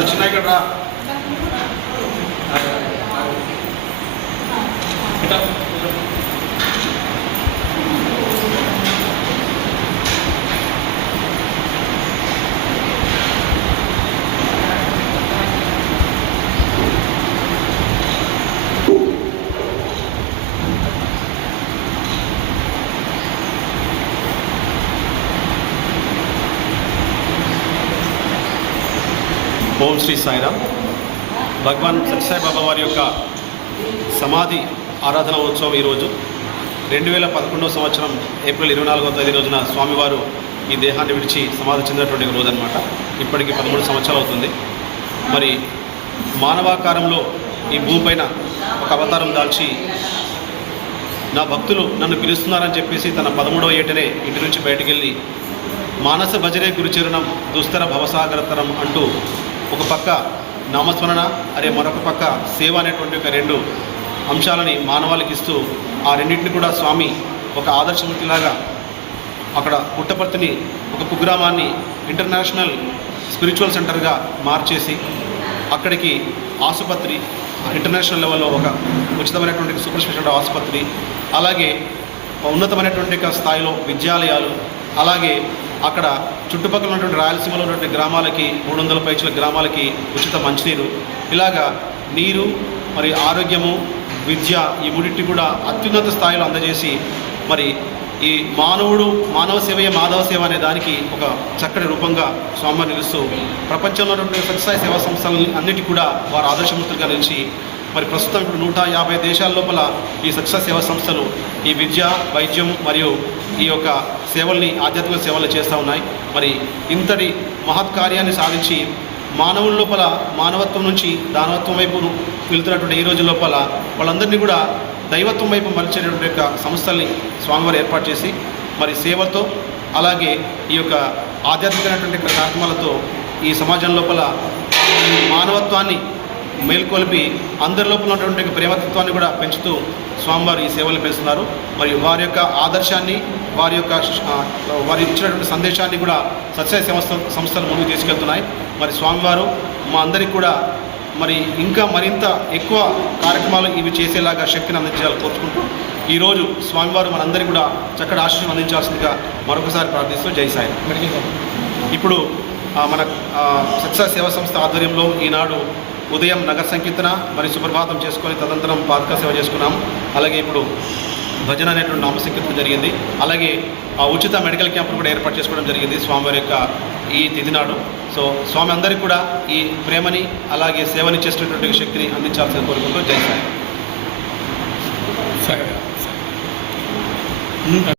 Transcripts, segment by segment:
వచ్చినా ఇక్కడ రా. ఓం శ్రీ సాయిరామ్. భగవాన్ సత్యసాయిబాబా వారి యొక్క సమాధి ఆరాధన ఉత్సవం ఈరోజు. రెండు వేల పదకొండవ సంవత్సరం ఏప్రిల్ ఇరవై నాలుగవ తేదీ రోజున స్వామివారు ఈ దేహాన్ని విడిచి సమాధి చెందినటువంటి రోజు అనమాట ఇప్పటికి పదమూడు సంవత్సరాలు అవుతుంది. మరి మానవాకారంలో ఈ భూమిపైన ఒక అవతారం దాల్చి నా భక్తులు నన్ను పిలుస్తున్నారని చెప్పేసి తన పదమూడవ ఏటనే ఇంటి నుంచి బయటికి వెళ్ళి మానస భజనే గురుచరణం దుస్తర భవసాగరతరం అంటూ ఒక పక్క నామస్మరణ అరే మరొక పక్క సేవ అనేటువంటి ఒక రెండు అంశాలని మానవాళికి ఇస్తూ ఆ రెండింటిని కూడా స్వామి ఒక ఆదర్శమూర్తిలాగా అక్కడ పుట్టపర్తిని ఒక కుగ్రామాన్ని ఇంటర్నేషనల్ స్పిరిచువల్ సెంటర్గా మార్చేసి అక్కడికి ఆసుపత్రి ఇంటర్నేషనల్ లెవెల్లో ఒక ఉచితమైనటువంటి సూపర్ స్పెషాలిటీ ఆసుపత్రి అలాగే ఉన్నతమైనటువంటి స్థాయిలో విద్యాలయాలు అలాగే అక్కడ చుట్టుపక్కల ఉన్నటువంటి రాయలసీమలో ఉన్నటువంటి గ్రామాలకి మూడు వందల పైచల గ్రామాలకి ఉచిత మంచినీరు. ఇలాగా నీరు మరి ఆరోగ్యము విద్య ఈ మూడింటి కూడా అత్యున్నత స్థాయిలో అందజేసి మరి ఈ మానవుడు మానవ సేవయే మాధవ సేవ అనే దానికి ఒక చక్కటి రూపంగా స్వామి నిలుస్తూ ప్రపంచంలో ఉన్నటువంటి సత్యసాయి సేవా సంస్థలు అన్నిటి కూడా వారు ఆదర్శమూర్తులుగా నిలిచి మరి ప్రస్తుతం ఇప్పుడు నూట యాభై దేశాల లోపల ఈ సత్యసాయి సేవా సంస్థలు ఈ విద్య వైద్యం మరియు ఈ యొక్క సేవల్ని ఆధ్యాత్మిక సేవలు చేస్తూ ఉన్నాయి. మరి ఇంతటి మహత్ కార్యాన్ని సాధించి మానవుల లోపల మానవత్వం నుంచి దానవత్వం వైపు వెళ్తున్నటువంటి ఈ రోజు లోపల వాళ్ళందరినీ కూడా దైవత్వం వైపు మలిచేటటువంటి యొక్క సంస్థల్ని స్వామివారు ఏర్పాటు చేసి మరి సేవతో అలాగే ఈ యొక్క ఆధ్యాత్మికమైనటువంటి కార్యక్రమాలతో ఈ సమాజం లోపల మానవత్వాన్ని మేల్కొల్పి అందరి లోపల ఉన్నటువంటి ప్రేమతత్వాన్ని కూడా పెంచుతూ స్వామివారు ఈ సేవలు పెంచుతున్నారు. మరియు వారి యొక్క ఆదర్శాన్ని వారి యొక్క వారు ఇచ్చినటువంటి సందేశాన్ని కూడా సత్య సంస్థ సంస్థలు ముందుకు తీసుకెళ్తున్నాయి. మరి స్వామివారు మా అందరికీ కూడా మరి ఇంకా మరింత ఎక్కువ కార్యక్రమాలు ఇవి చేసేలాగా శక్తిని అందించాలని కోరుకుంటూ ఈరోజు స్వామివారు మనందరికీ కూడా చక్కటి ఆశీస్సులు అందించాల్సిందిగా మరొకసారి ప్రార్థిస్తూ జై సాయి. ఇప్పుడు మన ఆ, సత్య సేవా సంస్థ ఆధ్వర్యంలో ఈనాడు ఉదయం నగర సంకీర్తన మరి సుప్రభాతం చేసుకొని తదనంతరం పాదక సేవ చేసుకున్నాం. అలాగే ఇప్పుడు భజన అనేటువంటి నామ సంకీర్తన జరిగింది. అలాగే ఆ ఉచిత మెడికల్ క్యాంపును కూడా ఏర్పాటు చేసుకోవడం జరిగింది స్వామివారి యొక్క ఈ తిథి నాడు. సో స్వామి అందరికీ కూడా ఈ ప్రేమని అలాగే సేవని చేసినటువంటి శక్తిని అందించాల్సిన కోరుకుంటూ జై సాయి. ఉన్నాడు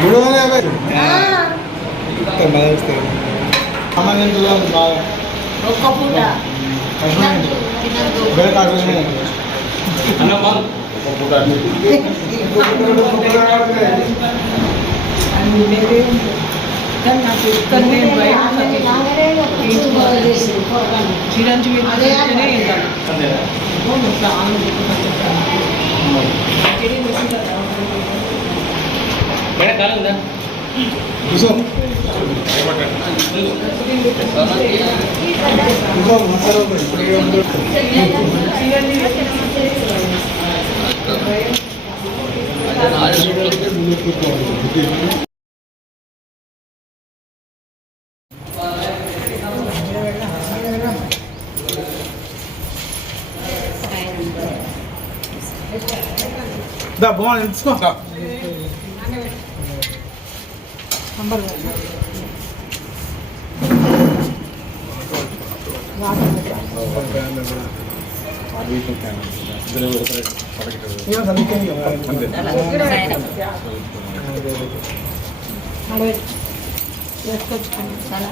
మూడు వందల యాభై బాగా ఒక్క పూట అన్నమ్మా పూట చిరంజీవి வீட்டில் ஆளுநருக்கு மசாலா దా బాగుంది ఎంచుకో నంబర్ చాలా